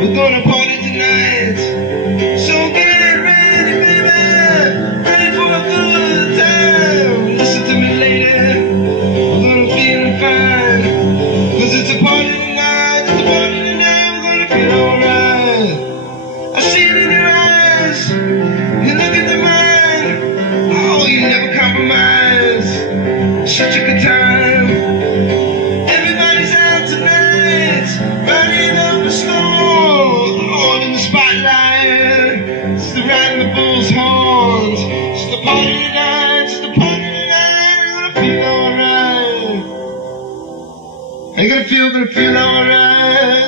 We're gonna party tonight. So get ready, baby. Ready for a good time. Listen to me, lady. We're gonna feel fine. 'Cause it's a party tonight. It's a party tonight. We're gonna feel alright. I see it in your eyes. You look into mine. Oh, you never compromise. Such a good time. Everybody's out tonight. Riding up the storm. All in the spotlight. It's the riding the bull's horns. It's the party tonight. It's the party tonight. I'm gonna feel alright. I'm gonna feel alright.